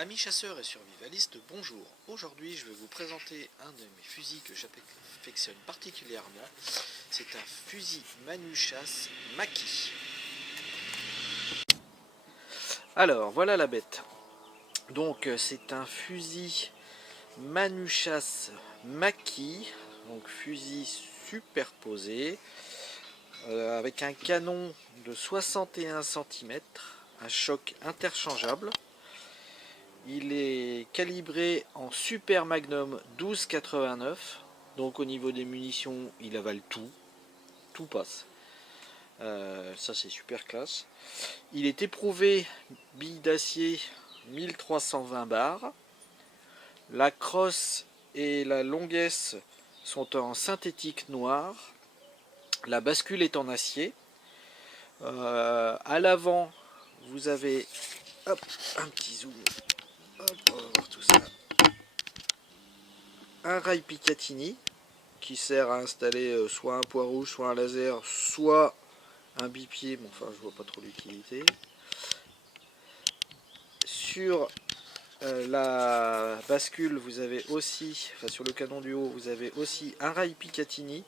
Amis chasseurs et survivalistes, bonjour. Aujourd'hui, je vais vous présenter un de mes fusils que j'affectionne particulièrement. C'est un fusil Manushass Maki. Alors, voilà la bête. Donc, c'est un fusil Manushass Maki, donc fusil superposé, avec un canon de 61 cm, un choc interchangeable. Il est calibré en Super Magnum 12,89. Donc au niveau des munitions, il avale tout. Tout passe. Ça c'est super classe. Il est éprouvé bille d'acier 1320 bars. La crosse et la longuesse sont en synthétique noir. La bascule est en acier. À l'avant, vous avez hop, un petit zoom. Hop, on va voir tout ça. Un rail Picatinny qui sert à installer soit un poids rouge, soit un laser, soit un bipied, mais enfin je vois pas trop l'utilité. Sur la bascule, vous avez aussi, enfin sur le canon du haut, vous avez aussi un rail Picatinny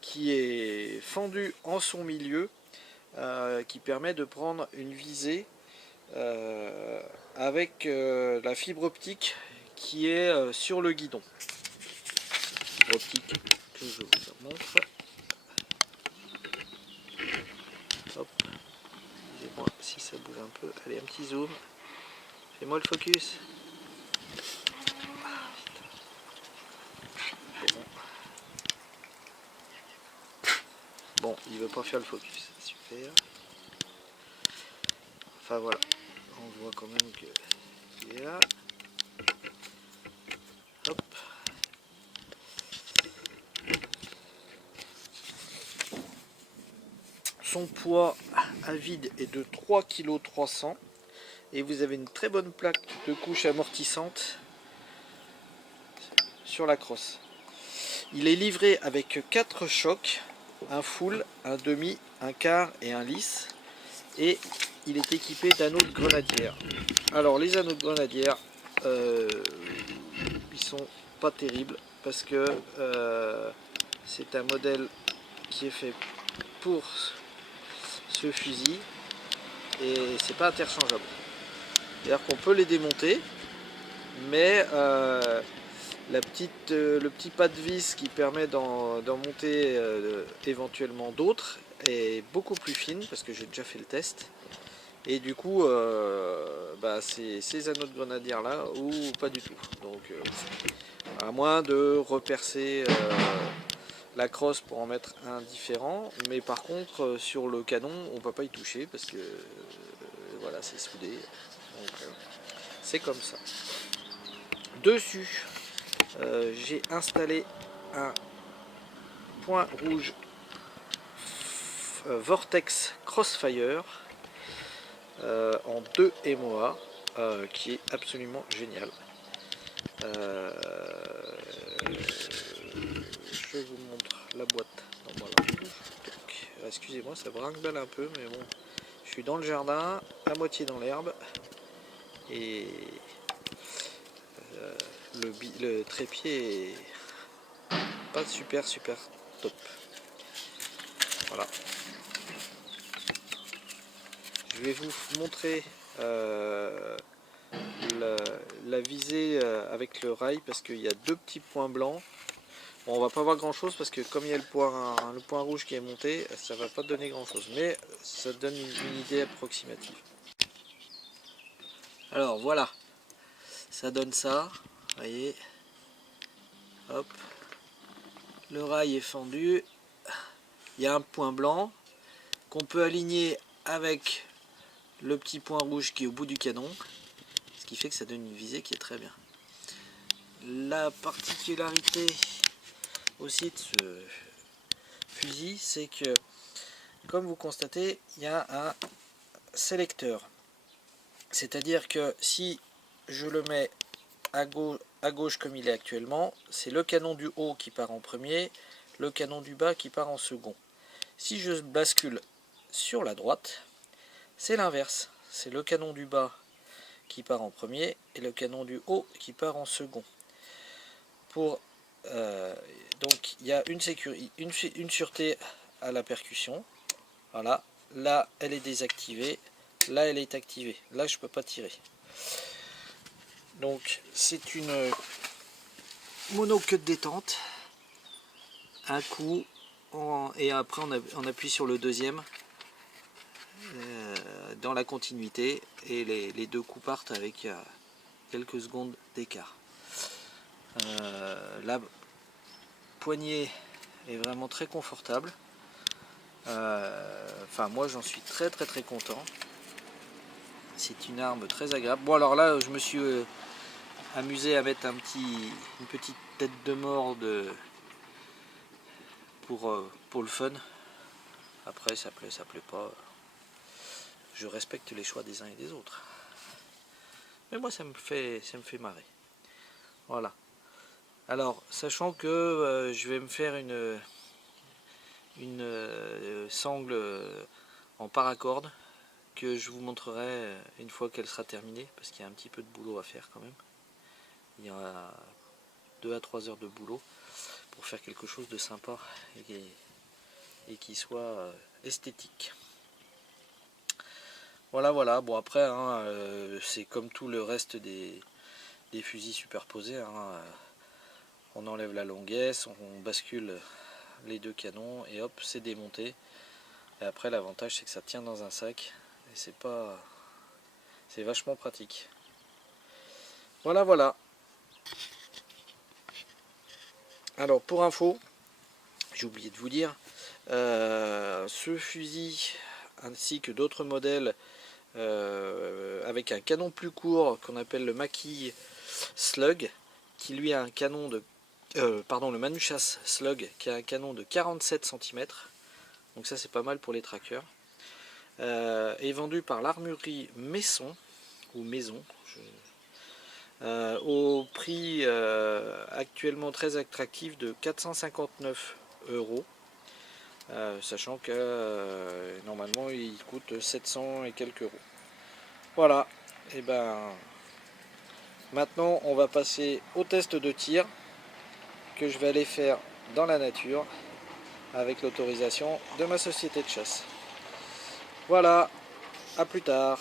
qui est fendu en son milieu, qui permet de prendre une visée avec la fibre optique qui est sur le guidon. Fibre optique que je vous montre. Hop. Excusez-moi si ça bouge un peu. Allez, un petit zoom. Fais-moi le focus. Bon, il veut pas faire le focus. Super. Enfin voilà. On voit quand même qu'il est là. Hop. Son poids à vide est de 3,3 kg. Et vous avez une très bonne plaque de couche amortissante sur la crosse. Il est livré avec 4 chocs, un full, un demi, un quart et un lisse. Et il est équipé d'anneaux de grenadière. Alors les anneaux de grenadière, ils sont pas terribles parce que c'est un modèle qui est fait pour ce fusil et c'est pas interchangeable. C'est-à-dire qu'on peut les démonter, mais le petit pas de vis qui permet d'en monter éventuellement d'autres est beaucoup plus fine parce que j'ai déjà fait le test. Et du coup, c'est ces anneaux de grenadière là ou pas du tout. Donc, à moins de repercer la crosse pour en mettre un différent, mais par contre, sur le canon, on ne peut pas y toucher parce que voilà, c'est soudé. Donc, c'est comme ça. Dessus, j'ai installé un point rouge Vortex Crossfire en 2 MOA qui est absolument génial. Je vous montre la boîte. Excusez-moi, ça brinque-balle un peu, mais bon, je suis dans le jardin, à moitié dans l'herbe, et le trépied est pas super top. Voilà. Je vais vous montrer la visée avec le rail parce qu'il y a 2 petits points blancs. Bon, on va pas voir grand chose parce que comme il y a le point rouge qui est monté, ça va pas donner grand chose, mais ça donne une idée approximative. Alors voilà, ça donne ça, vous voyez, hop, le rail est fendu, il y a un point blanc qu'on peut aligner avec le petit point rouge qui est au bout du canon, ce qui fait que ça donne une visée qui est très bien. La particularité aussi de ce fusil, c'est que comme vous constatez, il y a un sélecteur, c'est à dire que si je le mets à gauche comme il est actuellement, c'est le canon du haut qui part en premier, le canon du bas qui part en second. Si je bascule sur la droite, c'est l'inverse, c'est le canon du bas qui part en premier et le canon du haut qui part en second. Donc il y a une sûreté à la percussion. Voilà, là elle est désactivée, là elle est activée, là je peux pas tirer. Donc c'est une mono-queue de détente, un coup et après on appuie sur le deuxième dans la continuité et les deux coups partent avec quelques secondes d'écart. La poignée est vraiment très confortable. Enfin moi j'en suis très content. C'est une arme très agréable. Bon alors là je me suis amusé à mettre une petite tête de mort pour le fun. Après ça plaît pas. Je respecte les choix des uns et des autres. Mais moi ça me fait marrer. Voilà. Alors sachant que je vais me faire une sangle en paracorde que je vous montrerai une fois qu'elle sera terminée, parce qu'il y a un petit peu de boulot à faire quand même. Il y a 2 à 3 heures de boulot pour faire quelque chose de sympa et qui soit esthétique. Voilà, bon après hein, c'est comme tout le reste des fusils superposés, hein, on enlève la longuesse, on bascule les deux canons et hop c'est démonté. Et après l'avantage c'est que ça tient dans un sac et c'est vachement pratique. Voilà. Alors pour info, j'ai oublié de vous dire, ce fusil ainsi que d'autres modèles avec un canon plus court qu'on appelle le Maquis Slug, qui lui a un canon de le Manouchas Slug qui a un canon de 47 cm, donc ça c'est pas mal pour les trackers, est vendu par l'armurerie Maison au prix actuellement très attractif de 459 €, sachant que normalement il coûte 700 et quelques euros. Voilà, et ben maintenant on va passer au test de tir que je vais aller faire dans la nature avec l'autorisation de ma société de chasse. Voilà, à plus tard.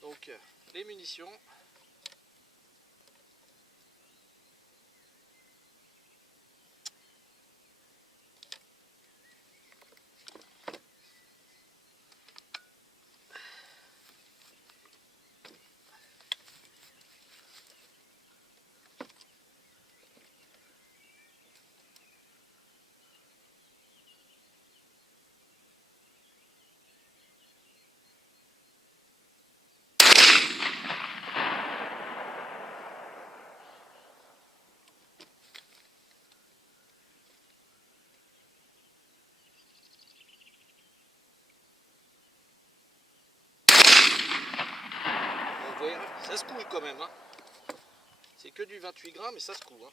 Donc les munitions. Vous voyez, ça se coule quand même, hein. C'est que du 28 grammes et ça se coule, hein.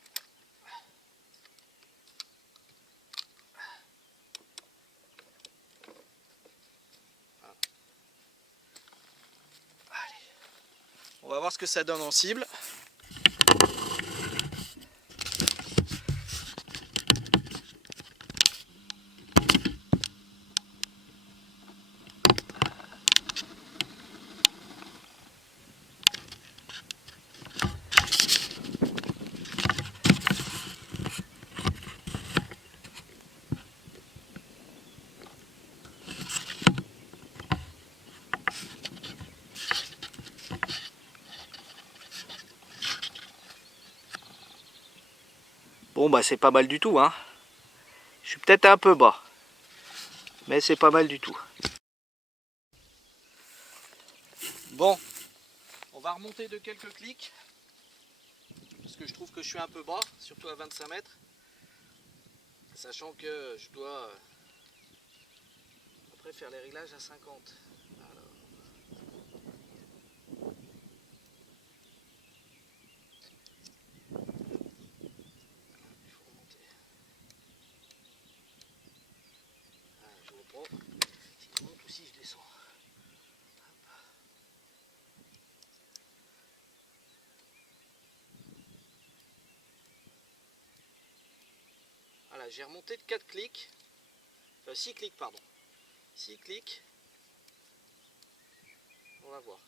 On va voir ce que ça donne en cible. Bon bah c'est pas mal du tout, hein. Je suis peut-être un peu bas, mais c'est pas mal du tout. Bon, on va remonter de quelques clics, parce que je trouve que je suis un peu bas, surtout à 25 mètres, sachant que je dois après faire les réglages à 50. Alors, si je descends. Voilà, j'ai remonté de 4 clics. Enfin 6 clics, pardon. 6 clics. On va voir.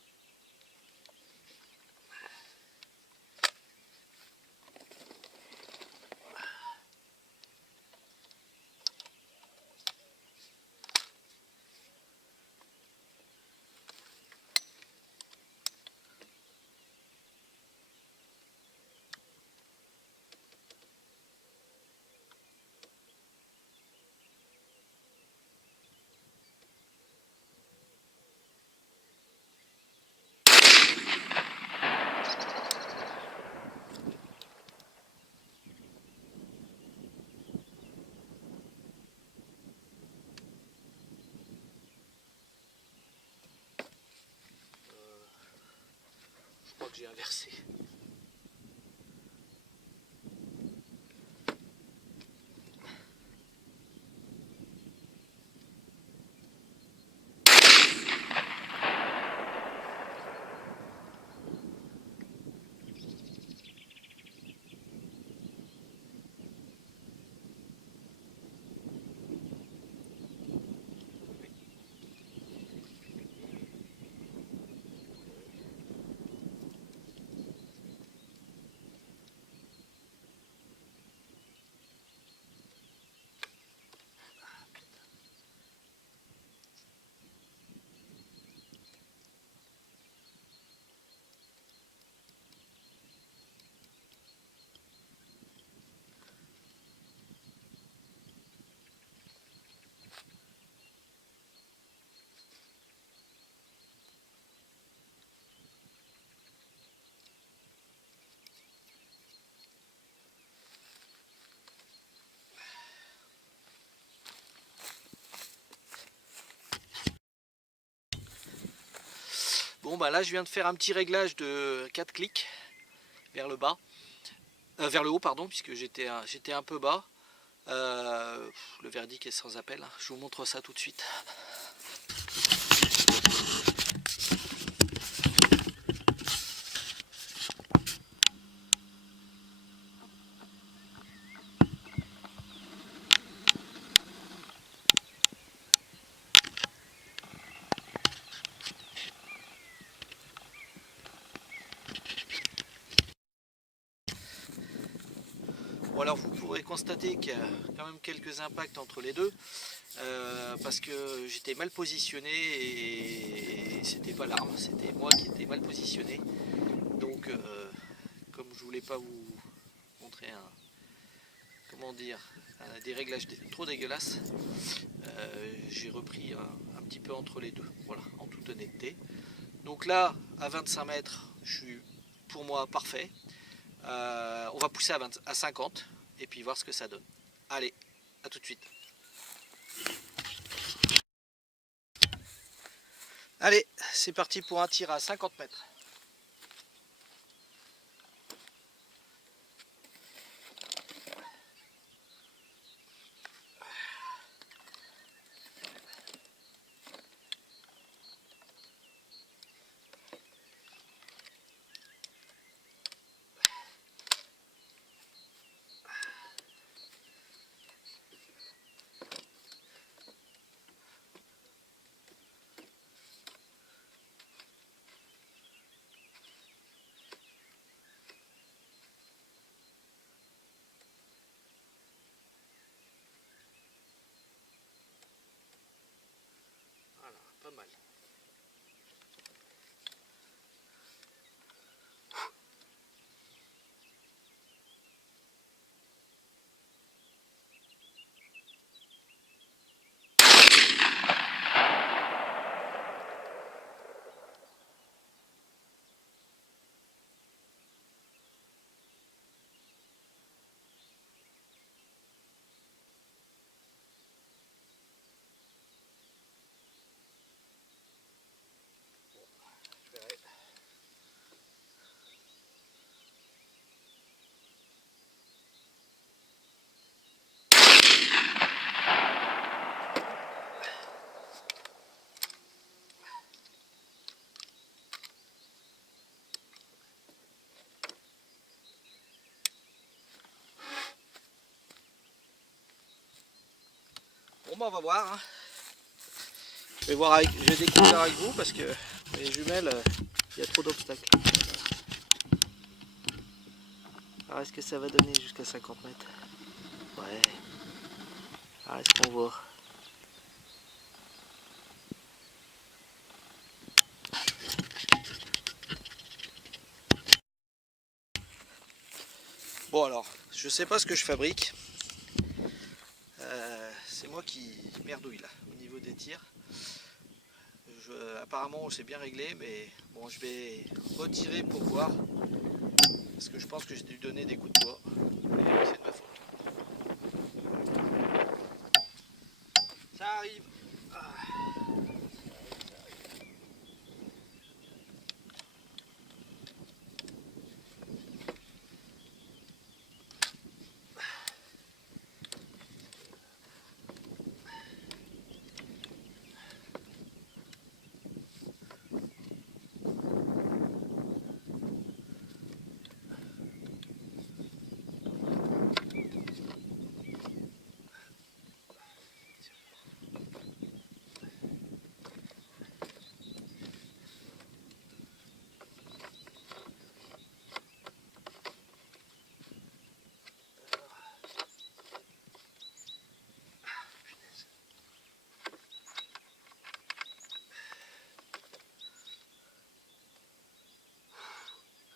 Je crois que j'ai inversé. Bon bah là je viens de faire un petit réglage de 4 clics vers le bas, vers le haut pardon, puisque j'étais un peu bas. Le verdict est sans appel, hein. Je vous montre ça tout de suite. Bon alors vous pourrez constater qu'il y a quand même quelques impacts entre les deux, parce que j'étais mal positionné et c'était pas l'arme, c'était moi qui étais mal positionné. Donc comme je voulais pas vous montrer des réglages trop dégueulasses, j'ai repris un petit peu entre les deux, voilà, en toute honnêteté. Donc là à 25 mètres je suis pour moi parfait. On va pousser à 50 et puis voir ce que ça donne. Allez, à tout de suite. Allez, c'est parti pour un tir à 50 mètres. Voilà, pas mal. Bon bah on va voir. Hein. Je vais découvrir avec vous parce que les jumelles, il y a trop d'obstacles. Alors est-ce que ça va donner jusqu'à 50 mètres? Ouais. Alors est-ce qu'on voit? Bon alors, je sais pas ce que je fabrique. C'est moi qui merdouille là, au niveau des tirs. Apparemment c'est bien réglé, mais bon je vais retirer pour voir. Parce que je pense que j'ai dû donner des coups de poids. Et c'est de ma faute. Ça arrive. Ah.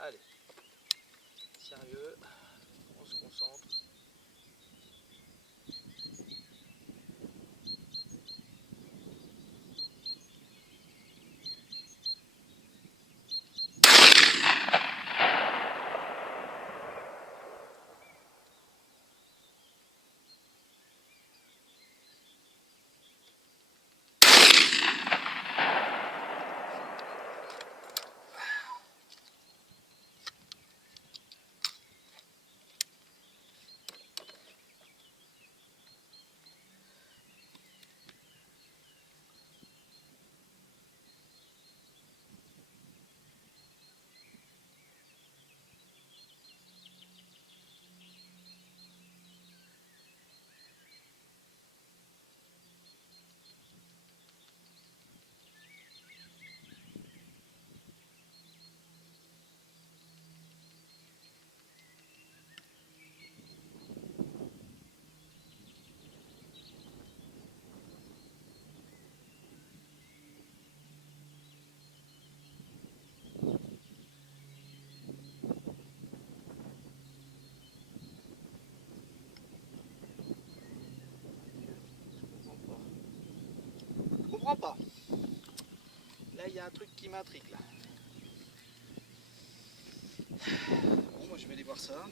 Allez, sérieux, on se concentre. Je comprends pas. Là il y a un truc qui m'intrigue là. Bon moi je vais aller voir ça.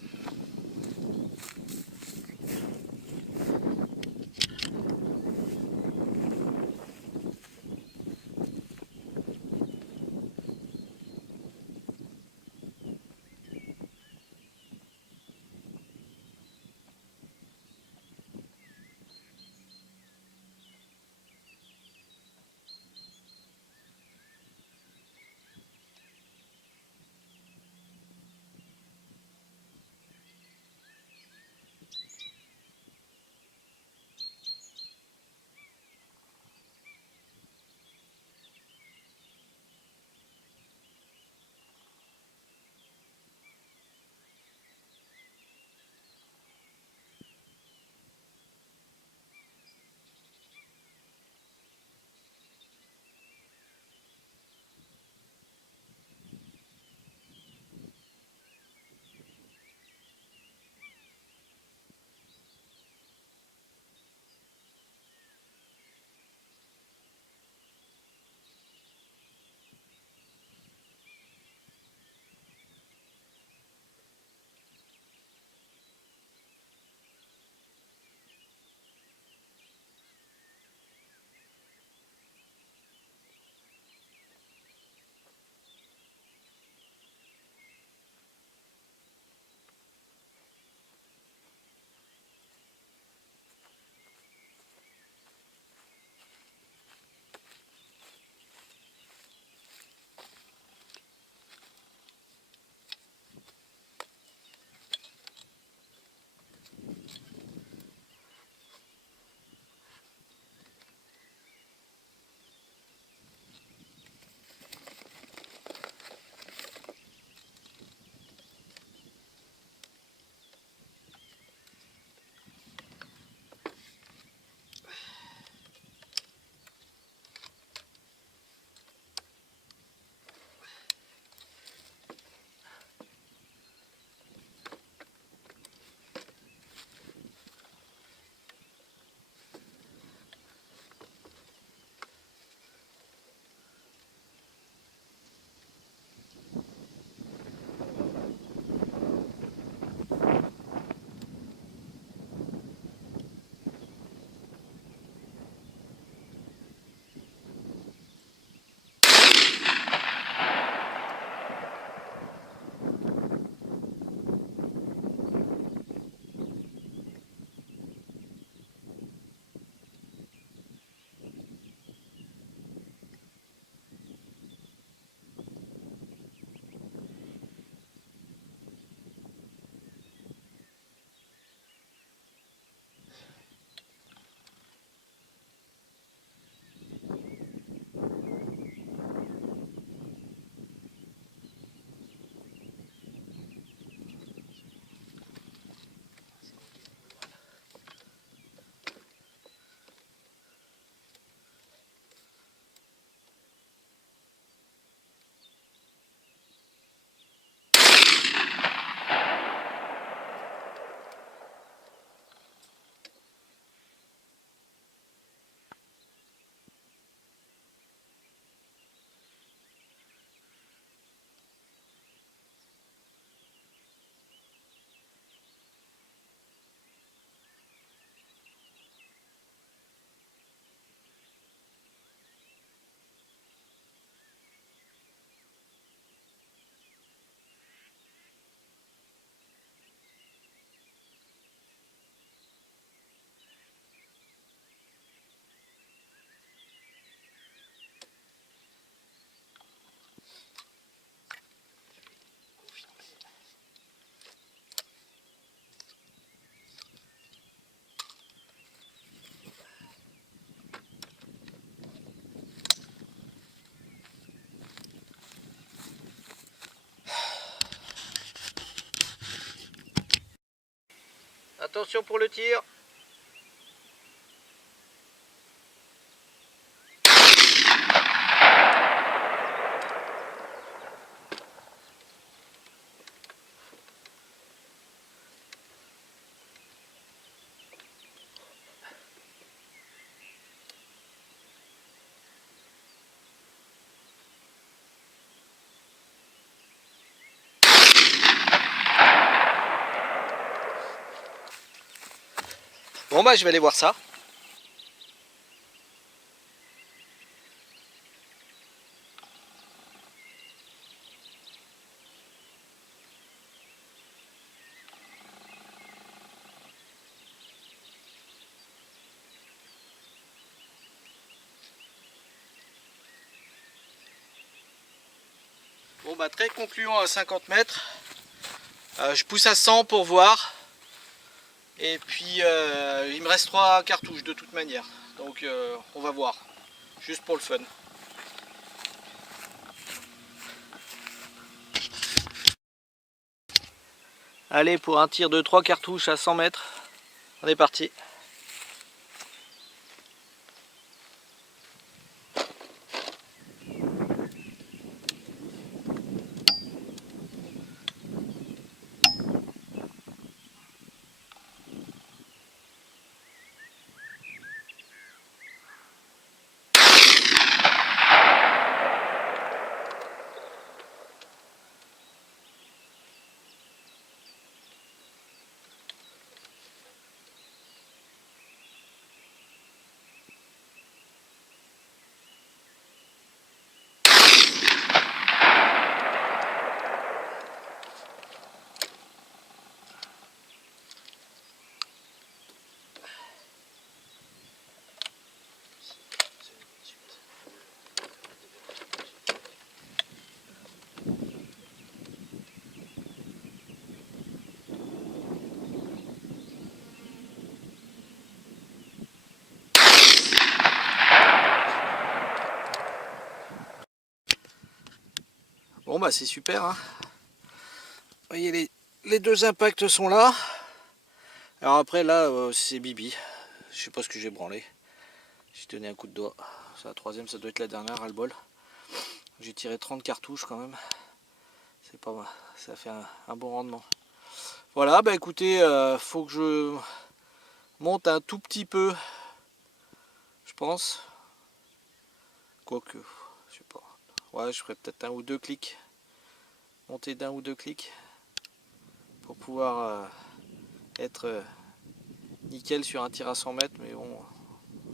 Attention pour le tir. Bon bah je vais aller voir ça. Bon bah très concluant à 50 mètres. Je pousse à 100 pour voir. Et puis il me reste 3 cartouches de toute manière. Donc on va voir. Juste pour le fun. Allez, pour un tir de 3 cartouches à 100 mètres. On est parti. Bon bah c'est super, hein. Vous voyez les deux impacts sont là. Alors après là c'est Bibi. Je sais pas ce que j'ai branlé. J'ai donné un coup de doigt. C'est la troisième, ça doit être la dernière, ras-le-bol. J'ai tiré 30 cartouches quand même. C'est pas mal. Ça fait un bon rendement. Voilà, bah écoutez, faut que je monte un tout petit peu. Je pense. Quoique, je sais pas. Ouais, je ferai peut-être un ou deux clics. Monter d'un ou deux clics. Pour pouvoir être nickel sur un tir à 100 mètres. Mais bon,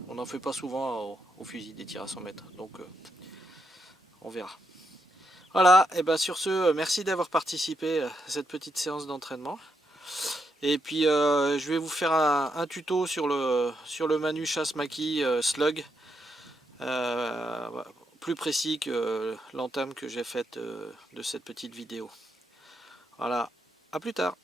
on n'en fait pas souvent au fusil des tirs à 100 mètres. Donc on verra. Voilà, et bien sur ce, merci d'avoir participé à cette petite séance d'entraînement. Et puis je vais vous faire un tuto sur le Manu Chasse Maki Slug. Plus précis que l'entame que j'ai faite de cette petite vidéo. Voilà, à plus tard.